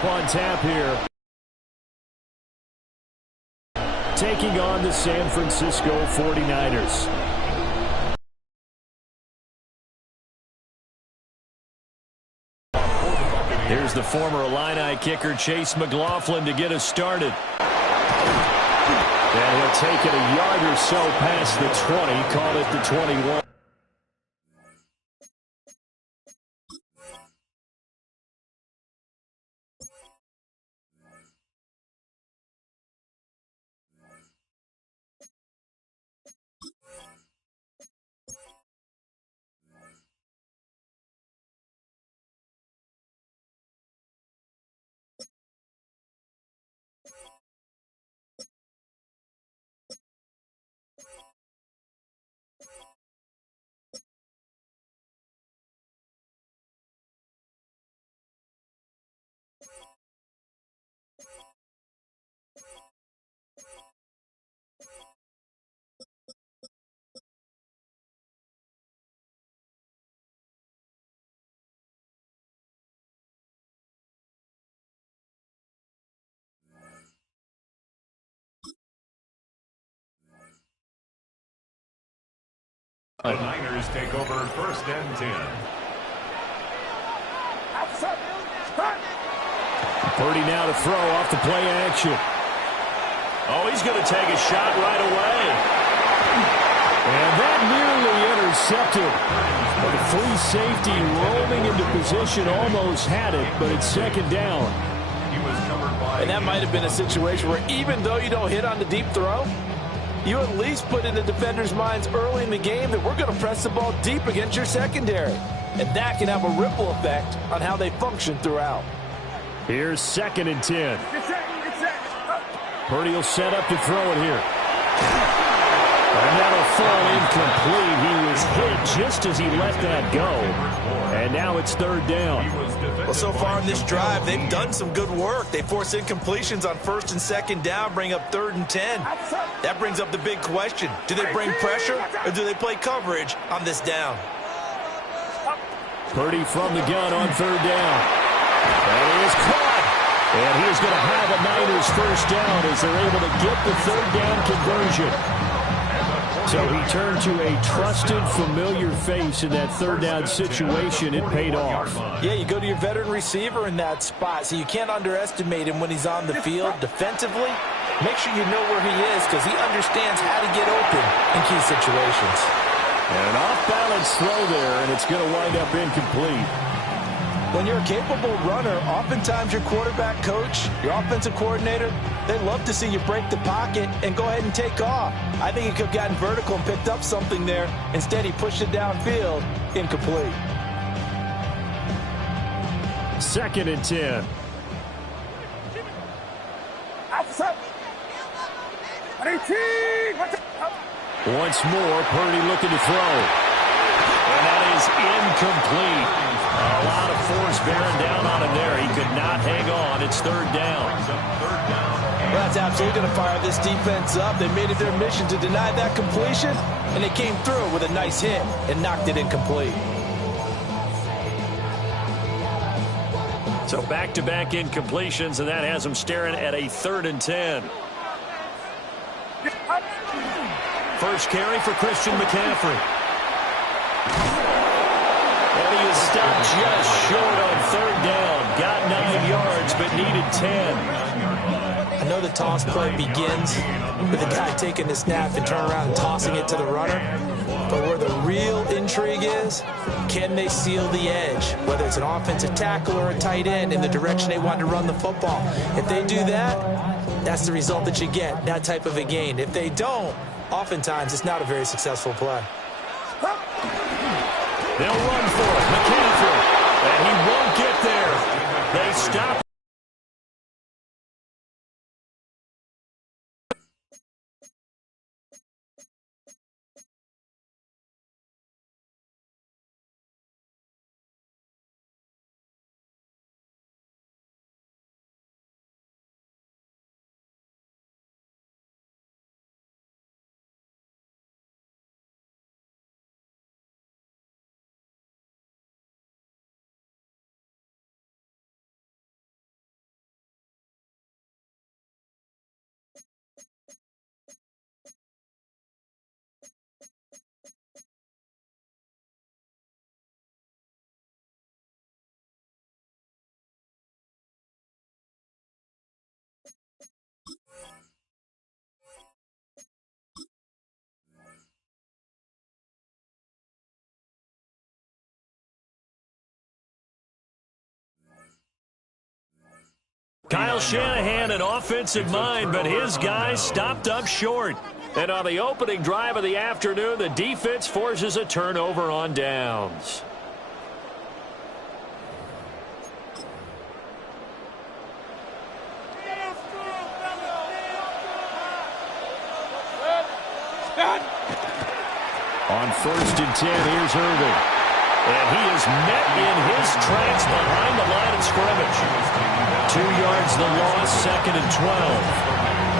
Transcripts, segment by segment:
On tap here. Taking on the San Francisco 49ers. Here's the former Illini kicker Chase McLaughlin to get us started. And he'll take it a yard or so past the 20, call it the 21. The Niners take over 1st and 10. Purdy now to throw off the play action. Oh, he's going to take a shot right away. And that nearly intercepted. But the free safety rolling into position almost had it, but it's 2nd down. He was covered by... And that might have been a situation where even though you don't hit on the deep throw, you at least put in the defenders' minds early in the game that we're going to press the ball deep against your secondary. And that can have a ripple effect on how they function throughout. Here's 2nd and 10. Purdy will set up to throw it here. And that'll fall incomplete. He was hit just as he let that go. And now it's 3rd down. Well, so far in this drive, they've done some good work. They force incompletions on 1st and 2nd down, bring up 3rd and 10. That brings up the big question. Do they bring pressure or do they play coverage on this down? Purdy from the gun on 3rd down. And he is caught. And he is going to have a Niners 1st down as they're able to get the 3rd down conversion. So he turned to a trusted, familiar face in that 3rd down situation. It paid off. Yeah, you go to your veteran receiver in that spot, so you can't underestimate him when he's on the field defensively. Make sure you know where he is because he understands how to get open in key situations. And an off-balance throw there, and it's going to wind up incomplete. When you're a capable runner, oftentimes your quarterback coach, your offensive coordinator, they love to see you break the pocket and go ahead and take off. I think he could have gotten vertical and picked up something there. Instead, he pushed it downfield, incomplete. 2nd and 10. Once more, Purdy looking to throw. And that is incomplete. A lot of force bearing down on him there. He could not hang on. It's 3rd down. Well, that's absolutely going to fire this defense up. They made it their mission to deny that completion, and they came through with a nice hit and knocked it incomplete. So back-to-back incompletions, and that has them staring at a 3rd and 10. First carry for Christian McCaffrey. And he is stopped just short on 3rd down. Got 9 yards, but needed 10. I know the toss play begins with the guy taking the snap and turn around and tossing it to the runner. But where the real intrigue is, can they seal the edge? Whether it's an offensive tackle or a tight end in the direction they want to run the football. If they do that, that's the result that you get, that type of a gain. If they don't, oftentimes it's not a very successful play. They'll run for it. McCaffrey. And he won't get there. They stop. Kyle Shanahan, an offensive mind, but his guys stopped up short. And on the opening drive of the afternoon, the defense forces a turnover on downs. On 1st and 10, here's Irving. And he is met in his tracks behind the line of scrimmage. 2 yards the loss, 2nd and 12.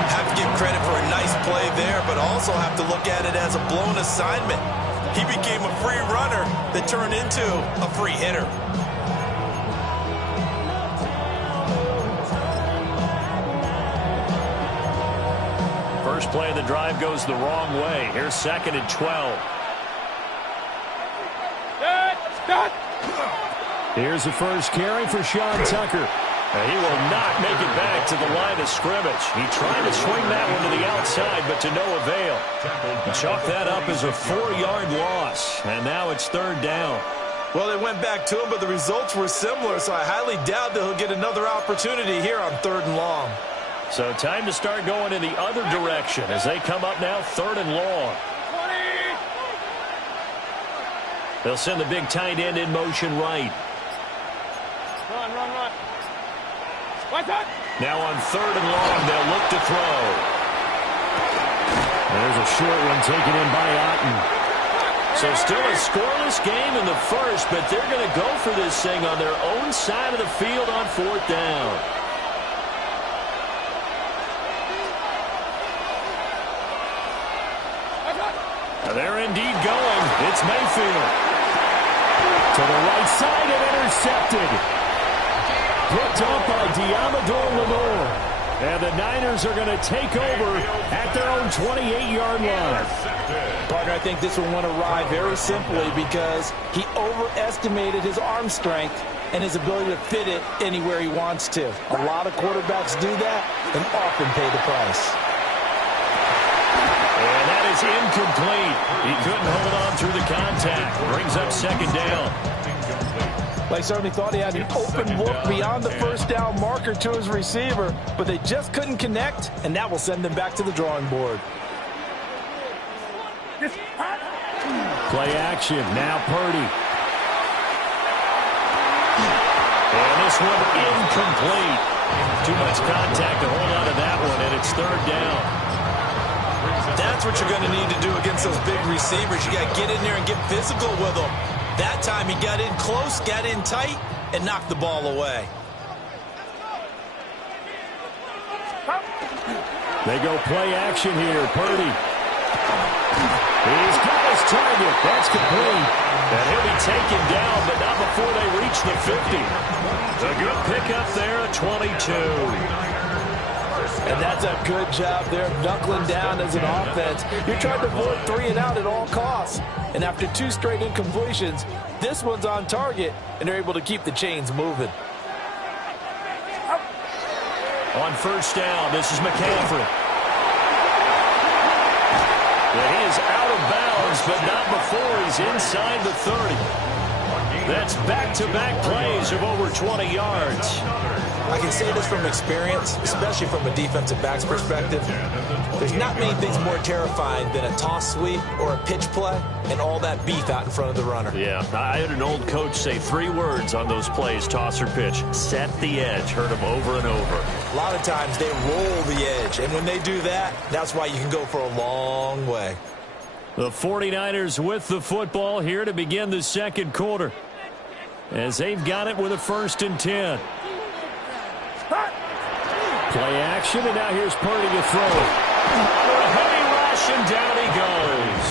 Have to give credit for a nice play there, but also have to look at it as a blown assignment. He became a free runner that turned into a free hitter. First play of the drive goes the wrong way. Here's 2nd and 12. Here's the first carry for Sean Tucker. He will not make it back to the line of scrimmage. He tried to swing that one to the outside, but to no avail. Chalk that up as a 4-yard loss, and now it's 3rd down. Well, they went back to him, but the results were similar, so I highly doubt that he'll get another opportunity here on 3rd and long. So time to start going in the other direction as they come up now 3rd and long. They'll send the big tight end in motion right. Run. Now on 3rd and long, they'll look to throw. There's a short one taken in by Otten. So still a scoreless game in the first, but they're going to go for this thing on their own side of the field on 4th down. They're indeed going. It's Mayfield. To the right side and intercepted. Picked up by Diamador Lenore. And the Niners are going to take over at their own 28-yard line. Partner, I think this one went awry very simply because he overestimated his arm strength and his ability to fit it anywhere he wants to. A lot of quarterbacks do that and often pay the price. And that is incomplete. He couldn't hold on through the contact. Brings up 2nd down. They certainly thought he had an open look beyond the 1st down marker to his receiver, but they just couldn't connect, and that will send them back to the drawing board. Play action. Now Purdy. And this one incomplete. Too much contact to hold on to that one, and it's 3rd down. That's what you're going to need to do against those big receivers. You got to get in there and get physical with them. That time he got in close, got in tight, and knocked the ball away. They go play action here. Purdy. He's got his target. That's complete. And he'll be taken down, but not before they reach the 50. A good pickup there at 22. And that's a good job there, knuckling down as an offense. You're trying to avoid 3 and out at all costs. And after 2 straight incompletions, this one's on target, and they're able to keep the chains moving. On 1st down, this is McCaffrey. And he is out of bounds, but not before he's inside the 30. That's back-to-back plays of over 20 yards. I can say this from experience, especially from a defensive back's perspective. There's not many things more terrifying than a toss sweep or a pitch play and all that beef out in front of the runner. Yeah, I had an old coach say 3 words on those plays, toss or pitch. Set the edge. Heard him over and over. A lot of times they roll the edge, and when they do that, that's why you can go for a long way. The 49ers with the football here to begin the 2nd quarter, as they've got it with a 1st and 10. Play action, and now here's Purdy to throw it. A heavy rush, and down he goes.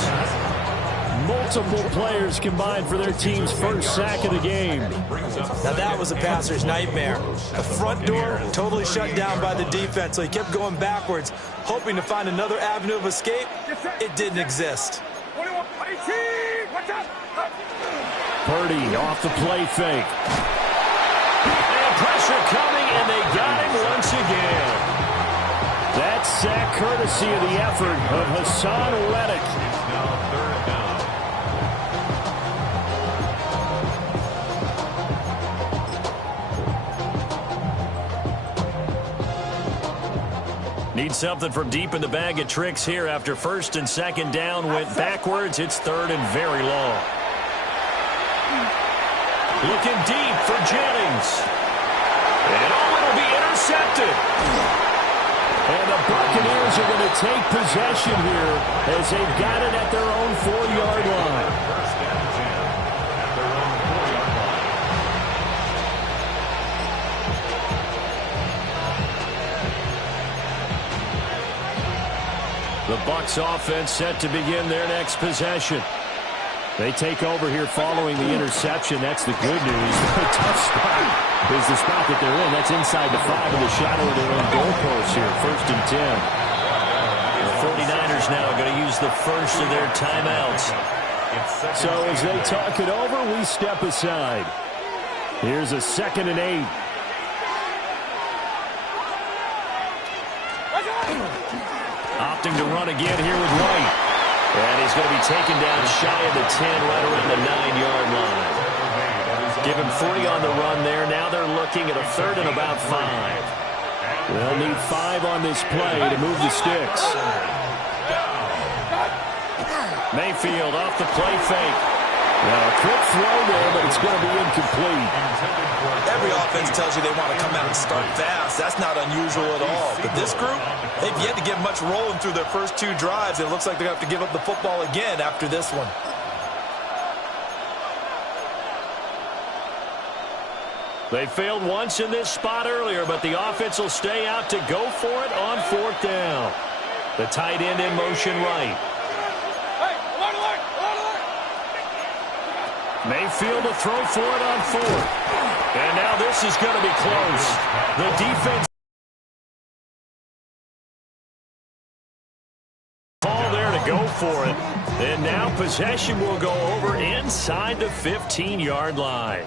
Multiple players combined for their team's first sack of the game. Now that was a passer's nightmare. The front door totally shut down by the defense, so he kept going backwards, hoping to find another avenue of escape. It didn't exist. Purdy off the play fake. And pressure coming, and they got him once again. That sack courtesy of the effort of Hassan Reddick. Need something from deep in the bag of tricks here after first and second down went backwards. It's third and very long. Looking deep for Jennings. And it'll be intercepted. And the Buccaneers are going to take possession here as they've got it at their own 4-yard line. The Bucs offense set to begin their next possession. They take over here following the interception. That's the good news. The tough spot is the spot that they're in. That's inside the 5 in the shadow of their own goalpost here. First and 10. The 49ers now are going to use the first of their timeouts. So as they talk it over, we step aside. Here's a 2nd and 8. Opting to run again here with White. And he's going to be taken down shy of the 10, right around the 9-yard line. Give him 3 on the run there. Now they're looking at a 3rd and about 5. They'll need 5 on this play to move the sticks. Mayfield off the play fake. Now, a quick throw there, but it's going to be incomplete. Every offense tells you they want to come out and start fast. That's not unusual at all. But this group, they've yet to get much rolling through their first 2 drives. It looks like they're going to have to give up the football again after this one. They failed once in this spot earlier, but the offense will stay out to go for it on 4th down. The tight end in motion right. Mayfield to throw for it on 4th. And now this is going to be close. The defense ball there to go for it. And now possession will go over inside the 15-yard line.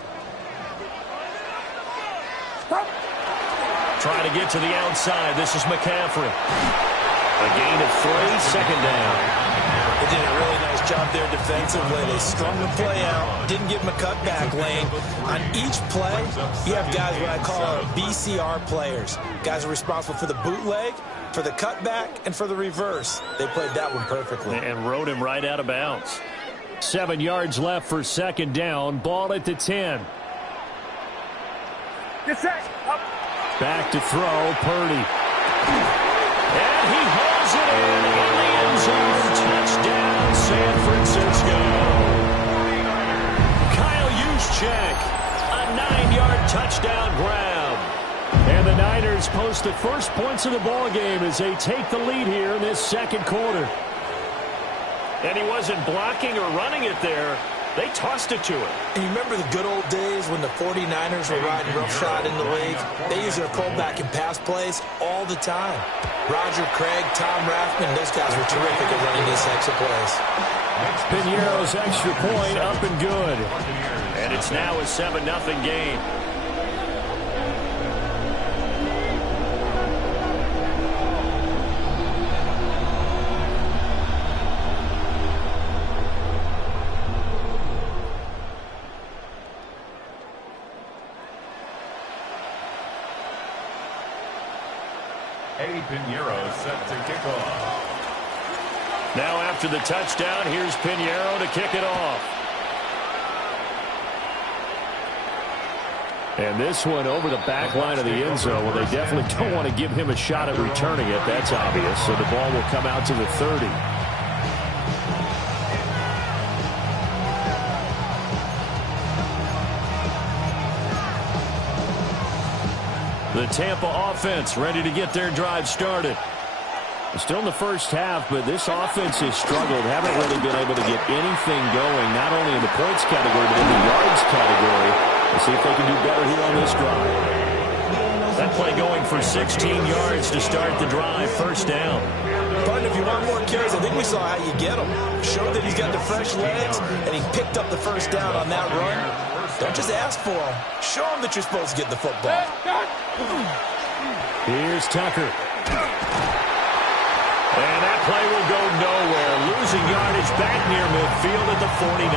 Trying to get to the outside. This is McCaffrey. A gain of 3, 2nd down. They did a really nice job there defensively. They strung the play out, didn't give him a cutback lane. On each play, you have guys what I call BCR players. Guys are responsible for the bootleg, for the cutback, and for the reverse. They played that one perfectly. And rode him right out of bounds. 7 yards left for 2nd down. Ball at the 10. Back to throw, Purdy. And he hauls it in the end zone. Touchdown, San Francisco. Kyle Juszczyk, a 9-yard touchdown grab. And the Niners post the first points of the ball game as they take the lead here in this 2nd quarter. And he wasn't blocking or running it there. They tossed it to him. And you remember the good old days when the 49ers were riding roughshod in the league? They used their pullback and pass plays all the time. Roger Craig, Tom Rathman, those guys were terrific at running these types of plays. Piñeiro's extra point up and good. And it's now a 7-0 game. Piñeiro set to kick off. Now after the touchdown, here's Piñeiro to kick it off. And this one over the back line of the end zone. Well, they definitely don't want to give him a shot at returning it. That's obvious. So the ball will come out to the 30. The Tampa offense ready to get their drive started. Still in the first half, but this offense has struggled. Haven't really been able to get anything going, not only in the points category, but in the yards category. We'll see if they can do better here on this drive. That play going for 16 yards to start the drive. First down. Partner, if you want more carries, I think we saw how you get them. Showed that he's got the fresh legs, and he picked up the first down on that run. Don't just ask for them. Show them that you're supposed to get the football. Here's Tucker. And that play will go nowhere. Losing yardage back near midfield at the 49.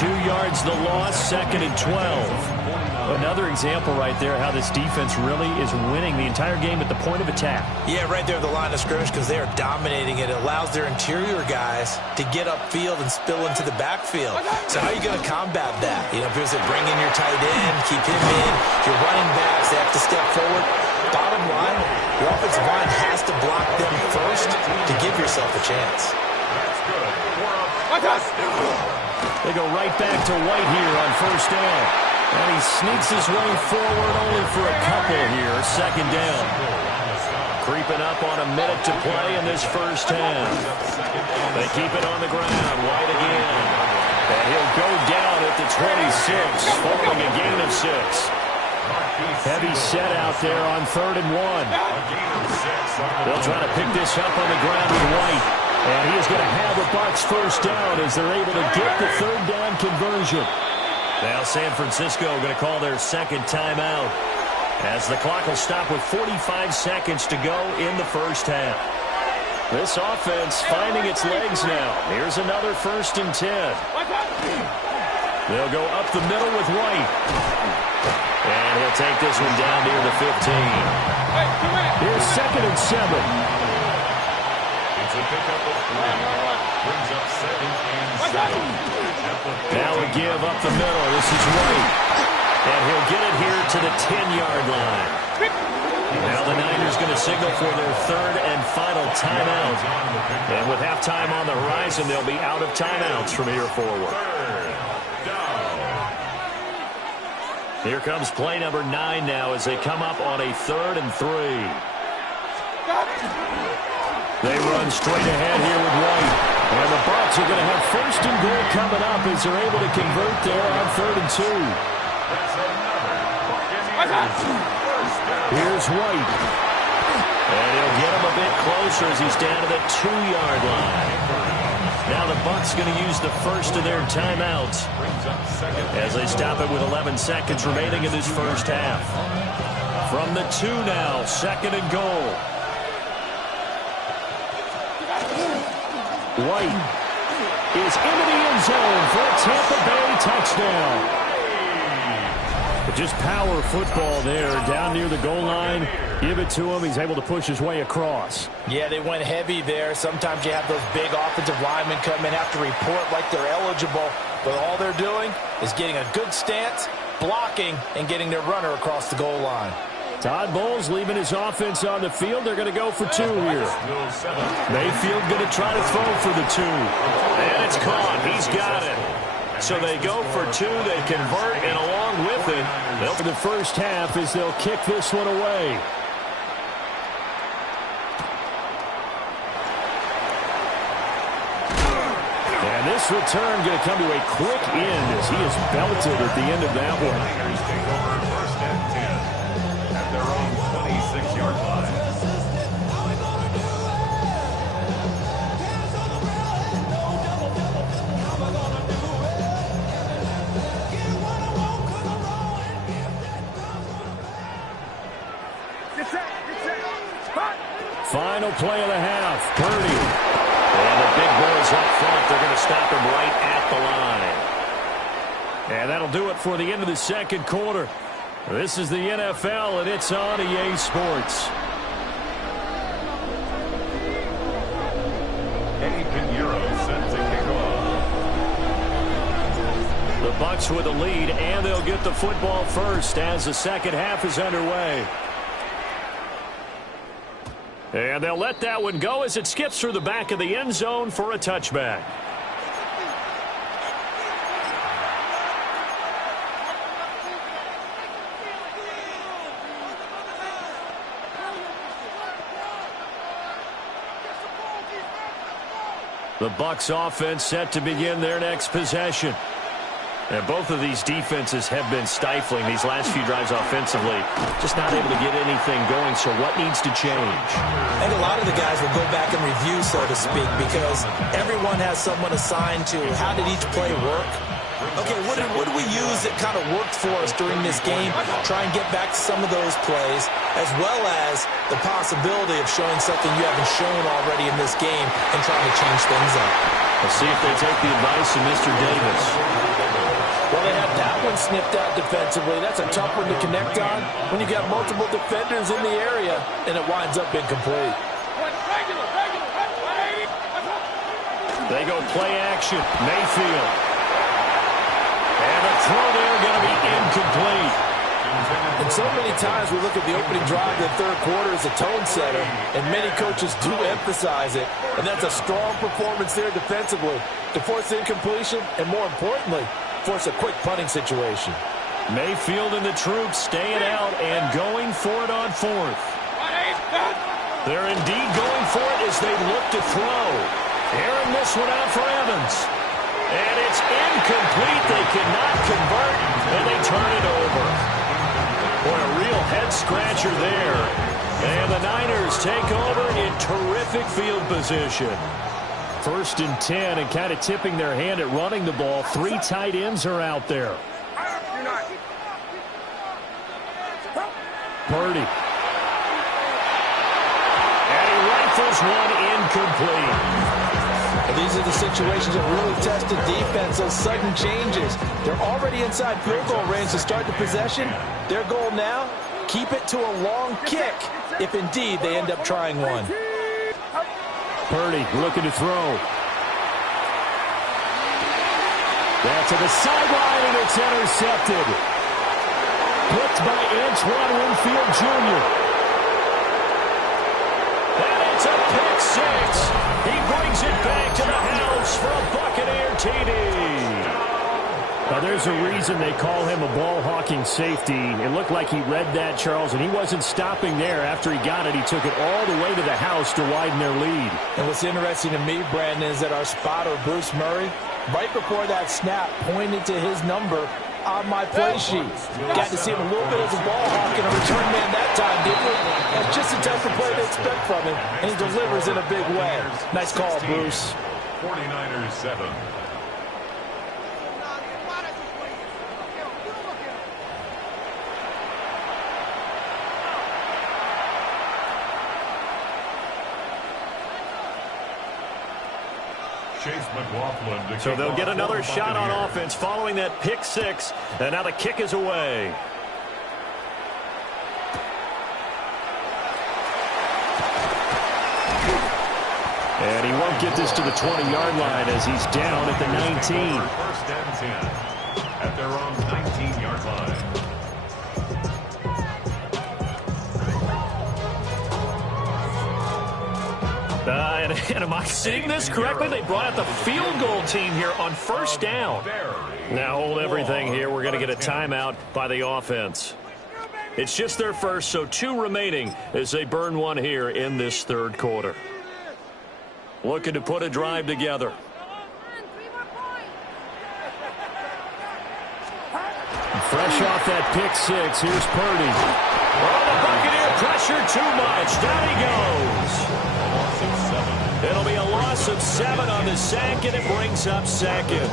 2 yards the loss, 2nd and 12. Another example right there how this defense really is winning the entire game at the point of attack. Yeah, right there at the line of scrimmage because they are dominating it. It allows their interior guys to get upfield and spill into the backfield. So how are you going to combat that? You know, if you bring in your tight end, keep him in, your running backs, they have to step forward. Bottom line, your offensive line has to block them first to give yourself a chance. They go right back to White here on first down. And he sneaks his way forward only for a couple here. Second down. Creeping up on a minute to play in this first half. They keep it on the ground. White again. And he'll go down at the 26, following a gain of 6. Heavy set out there on 3rd and 1. They'll try to pick this up on the ground with White. And he is going to have the Bucs first down as they're able to get the 3rd down conversion. Now San Francisco going to call their second timeout as the clock will stop with 45 seconds to go in the first half. This offense finding its legs now. Here's another 1st and 10. They'll go up the middle with White. And he'll take this one down near the 15. Here's 2nd and 7. It's a pickup of 3. Brings up 2nd and 7. Now a give up the middle. This is White. And he'll get it here to the 10-yard line. Now the Niners going to signal for their 3rd and final timeout. And with halftime on the horizon, they'll be out of timeouts from here forward. Here comes play number 9 now as they come up on a 3rd and 3. They run straight ahead here with White. And the Bucs are going to have 1st and goal coming up as they're able to convert there on 3rd and 2. Here's White. And he'll get him a bit closer as he's down to the 2-yard line. Now the Bucs going to use the first of their timeouts as they stop it with 11 seconds remaining in this first half. From the 2 now, 2nd and goal. White is into the end zone for a Tampa Bay touchdown. But just power football there down near the goal line. Give it to him. He's able to push his way across. Yeah, they went heavy there. Sometimes you have those big offensive linemen come in, have to report like they're eligible. But all they're doing is getting a good stance, blocking, and getting their runner across the goal line. Todd Bowles leaving his offense on the field. They're going to go for 2 here. Mayfield going to try to throw for the 2. And it's caught. He's got it. So they go for 2. They convert, and along with it, they'll for the first half as they'll kick this one away. And this return going to come to a quick end as he is belted at the end of that one. Final play of the half. Purdy. And the big boys up front. They're going to stop him right at the line. And that'll do it for the end of the second quarter. This is the NFL, and it's on EA Sports. The Bucs with the lead, and they'll get the football first as the second half is underway. And they'll let that one go as it skips through the back of the end zone for a touchback. The Bucs offense set to begin their next possession. And both of these defenses have been stifling these last few drives offensively. Just not able to get anything going, so what needs to change? I think a lot of the guys will go back and review, so to speak, because everyone has someone assigned to how did each play work. Okay, what did we use that kind of worked for us during this game? Try and get back to some of those plays, as well as the possibility of showing something you haven't shown already in this game and trying to change things up. Let's see if they take the advice of Mr. Davis. Well, they had that one one sniffed out defensively. That's a tough one to connect on when you got multiple defenders in the area, and it winds up incomplete. They go play action. Mayfield. And the throw there going to be incomplete. And so many times we look at the opening drive of the third quarter as a tone setter, and many coaches do emphasize it. And that's a strong performance there defensively to force incompletion and, more importantly, force a quick punting situation. Mayfield and the troops staying out and going for it on fourth. They're indeed going for it as they look to throw. Airing this one out for Evans. And it's incomplete. They cannot convert, and they turn it over. Boy, a real head-scratcher there. And the Niners take over in terrific field position. 1st and 10, and kind of tipping their hand at running the ball. 3 tight ends are out there. Purdy. And he rifles one incomplete. And these are the situations that really test the defense, those sudden changes. They're already inside field goal range to start the possession. Their goal now, keep it to a long kick, if indeed they end up trying one. Purdy looking to throw. That's to the sideline, and it's intercepted. Blitzed by Antoine Winfield Jr. And it's a pick six. He brings it back to the house for a Buccaneer TD. Now, there's a reason they call him a ball-hawking safety. It looked like he read that, Charles, and he wasn't stopping there. After he got it, he took it all the way to the house to widen their lead. And what's interesting to me, Brandon, is that our spotter, Bruce Murray, right before that snap, pointed to his number on my play sheet. Got to see him a little bit as a ball hawk and a return man that time, didn't we? That's just the type of play they expect from him, and he delivers in a big way. Nice call, Bruce. 49ers 7. So they'll get another shot on offense following that pick six, and now the kick is away. And he won't get this to the 20-yard line as he's down at the 19. 1st and 10 at their own 19-yard line. And am I seeing this correctly? They brought out the field goal team here on 1st down. Now hold everything here. We're going to get a timeout by the offense. It's just their first, so 2 remaining as they burn one here in this 3rd quarter. Looking to put a drive together. Fresh off that pick six, here's Purdy. Oh, the Buccaneer pressure too much. Down he goes. It'll be a loss of 7 on the sack, and it brings up 2nd.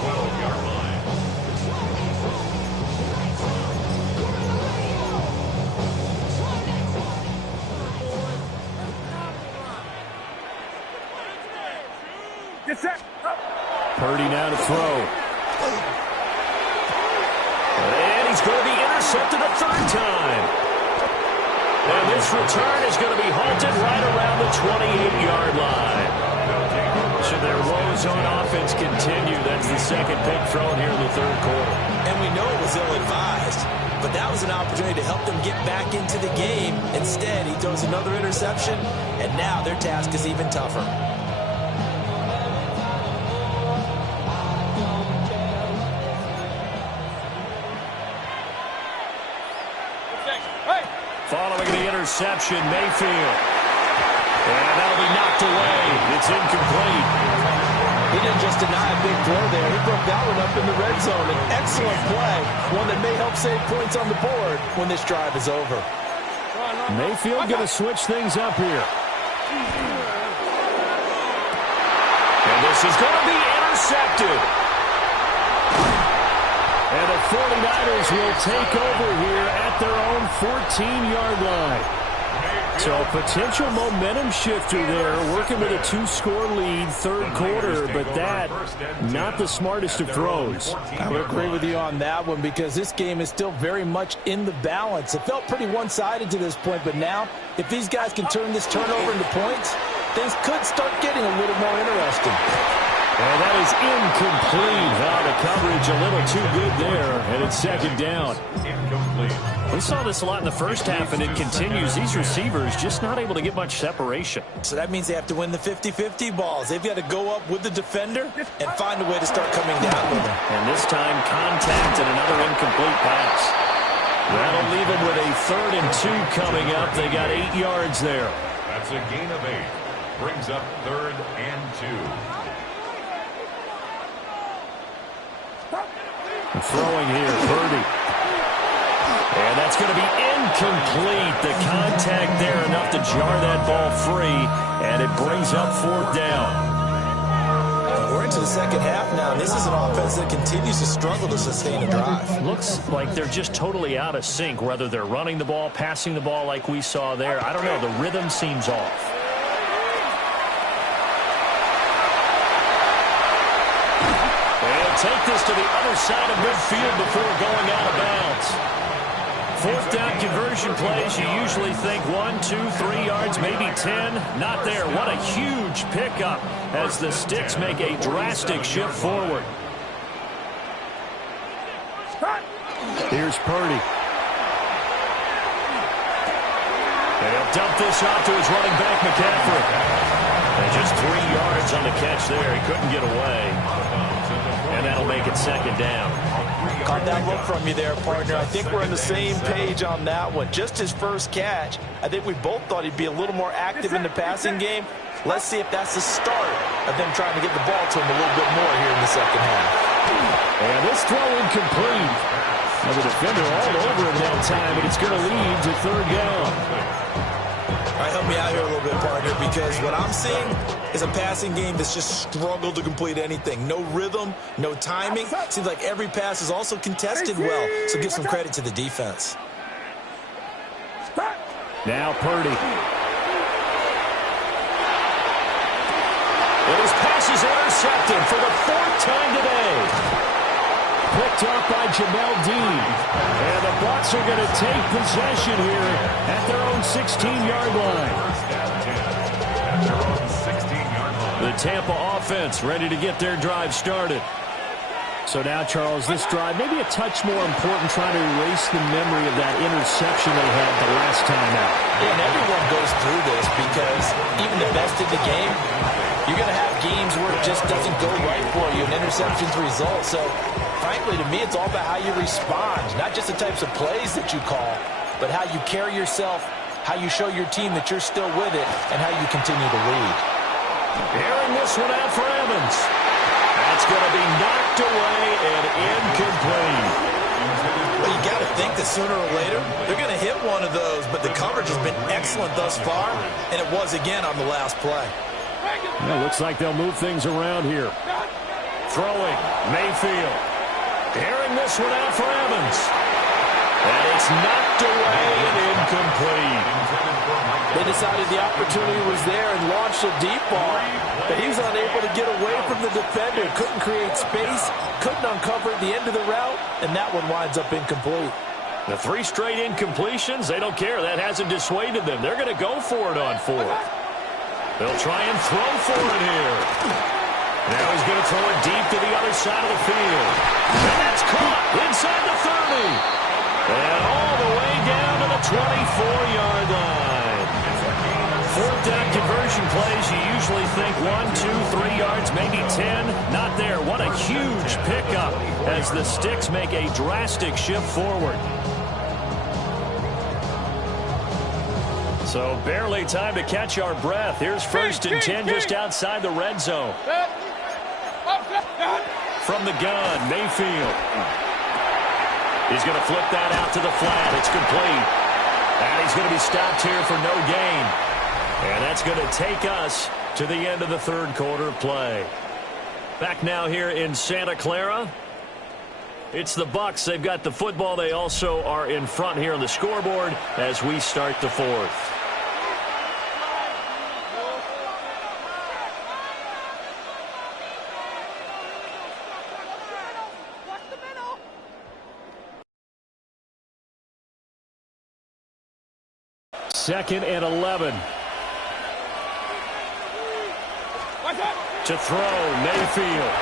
Purdy now to throw. And he's going to be intercepted a 3rd time. And this return is going to be halted right around the 28-yard line. Should their woes on offense continue, that's the 2nd pick thrown here in the 3rd quarter. And we know it was ill-advised, but that was an opportunity to help them get back into the game. Instead, he throws another interception, and now their task is even tougher. Following the interception, Mayfield. And that'll be knocked away. It's incomplete. He didn't just deny a big throw there. He broke that one up in the red zone. An excellent play. One that may help save points on the board when this drive is over. Mayfield going to switch things up here. And this is going to be intercepted. And the 49ers will take over here at their own 14-yard line. So a potential momentum shifter there, working with a 2-score lead, third quarter, but that, not the smartest of throws. I would agree with you on that one because this game is still very much in the balance. It felt pretty one-sided to this point, but now, if these guys can turn this turnover into points, things could start getting a little more interesting. And that is incomplete. The coverage a little too good there, and it's second down. We saw this a lot in the first half, and it continues. These receivers just not able to get much separation. So that means they have to win the 50-50 balls. They've got to go up with the defender and find a way to start coming down with them. And this time, contact and another incomplete pass. That'll leave them with a 3rd and 2 coming up. They got 8 yards there. That's a gain of 8. Brings up 3rd and 2. Throwing here, Purdy. And that's going to be incomplete. The contact there enough to jar that ball free, and it brings up 4th down. We're into the second half now. This is an offense that continues to struggle to sustain a drive. Looks like they're just totally out of sync, whether they're running the ball, passing the ball like we saw there. I don't know. The rhythm seems off. Take this to the other side of midfield before going out of bounds. 4th down conversion plays, you usually think 1, 2, 3 yards, maybe 10. Not there. What a huge pickup as the Sticks make a drastic shift forward. Here's Purdy. They'll dump this off to his running back, McCaffrey. And just 3 yards on the catch there. He couldn't get away. And that'll make it second down. Caught that look from you there, partner. I think we're on the same page on that one. Just his first catch. I think we both thought he'd be a little more active in the passing game. Let's see if that's the start of them trying to get the ball to him a little bit more here in the second half. And this throw incomplete. Well, the defender all over him that time, but it's going to lead to 3rd down. All right, help me out here a little bit, partner, because what I'm seeing is a passing game that's just struggled to complete anything. No rhythm, no timing. Seems like every pass is also contested well, so give some credit to the defense. Now Purdy. And his pass is intercepted for the 4th time today. Picked up by Jamel Dean. And the Bucs are going to take possession here at their own 16-yard line. The Tampa offense ready to get their drive started. So now, Charles, this drive maybe a touch more important, trying to erase the memory of that interception they had the last time out. Yeah, and everyone goes through this because even the best in the game, you're going to have games where it just doesn't go right for you and interceptions result. So, frankly, to me, it's all about how you respond, not just the types of plays that you call, but how you carry yourself, how you show your team that you're still with it, and how you continue to lead. Airing this one out for Evans. That's going to be knocked away and incomplete. Well, you got to think that sooner or later, they're going to hit one of those, but the coverage has been excellent thus far, and it was again on the last play. Yeah, looks like they'll move things around here. Throwing, Mayfield. Airing this one out for Evans. And it's knocked away and incomplete. They decided the opportunity was there and launched a deep ball, but he was unable to get away from the defender. Couldn't create space, couldn't uncover at the end of the route, and that one winds up incomplete. The 3 straight incompletions, they don't care. That hasn't dissuaded them. They're going to go for it on 4th. They'll try and throw for it here. Now he's going to throw it deep to the other side of the field. And that's caught inside the 30. And all the way down to the 24-yard line. 4th down conversion plays, you usually think 1, 2, 3 yards, maybe 10. Not there. What a huge pickup as the Sticks make a drastic shift forward. So barely time to catch our breath. Here's 1st and 10 just outside the red zone. From the gun, Mayfield. He's going to flip that out to the flat. It's complete. And he's going to be stopped here for no gain. And that's going to take us to the end of the 3rd quarter play. Back now here in Santa Clara. It's the Bucs. They've got the football. They also are in front here on the scoreboard as we start the 4th. 2nd and 11. To throw, Mayfield.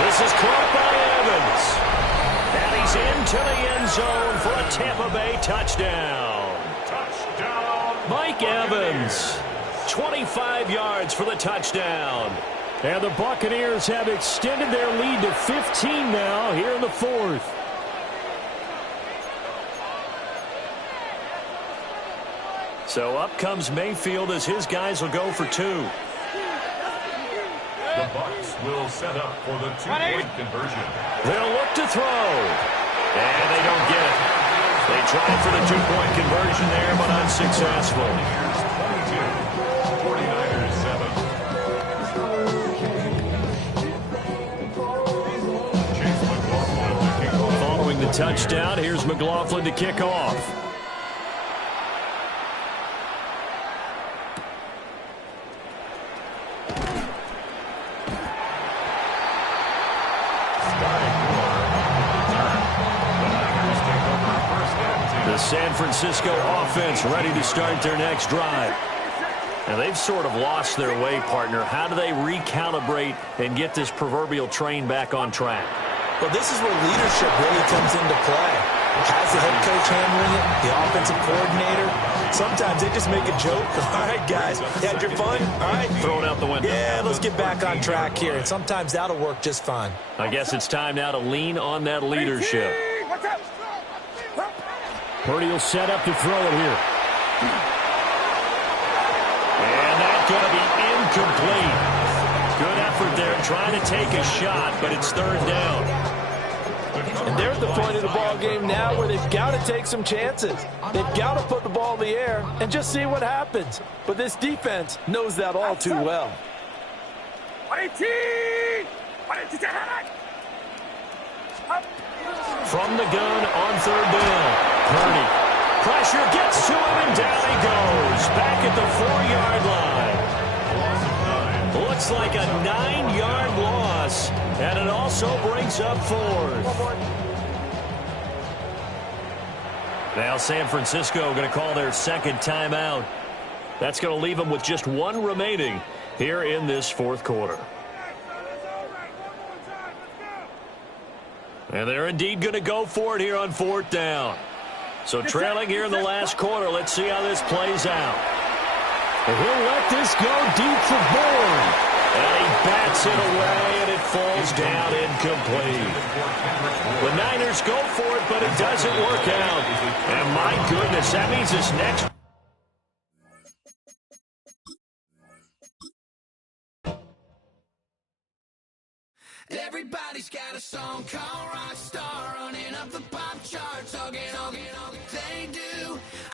This is caught by Evans. And he's into the end zone for a Tampa Bay touchdown. Touchdown. Mike Evans, 25 yards for the touchdown. And the Buccaneers have extended their lead to 15 now here in the 4th. So up comes Mayfield as his guys will go for 2. The Bucs will set up for the 2-point conversion. They'll look to throw. And they don't get it. They tried for the 2-point conversion there, but unsuccessful. 49ers 7. Chase McLaughlin to kick off. Following the touchdown, here's McLaughlin to kick off. The San Francisco offense ready to start their next drive. Now they've sort of lost their way, partner. How do they recalibrate and get this proverbial train back on track? Well, this is where leadership really comes into play. How's the head coach handling it? The offensive coordinator? Sometimes they just make a joke. All right, guys, you had your fun? All right. Throw it out the window. Yeah, let's get back on track here. And sometimes that'll work just fine. I guess it's time now to lean on that leadership. Purdy will set up to throw it here. And that's going to be incomplete. Good effort there trying to take a shot, but it's 3rd down. And they're at the point of the ball game now where they've got to take some chances. They've got to put the ball in the air and just see what happens. But this defense knows that all too well. From the gun on 3rd down. Purdy. Pressure gets to him, and down he goes. Back at the 4-yard line. Looks like a 9-yard loss, and it also brings up 4th. Now San Francisco going to call their 2nd timeout. That's going to leave them with just 1 remaining here in this 4th quarter. And they're indeed going to go for it here on 4th down. So trailing here in the last quarter, let's see how this plays out. And he'll let this go deep for Bourne. And he bats it away, and it falls down incomplete. The Niners go for it, but it doesn't work out. And my goodness, that means this next... Everybody's got a song called Rockstar, running up the pop charts, all they do.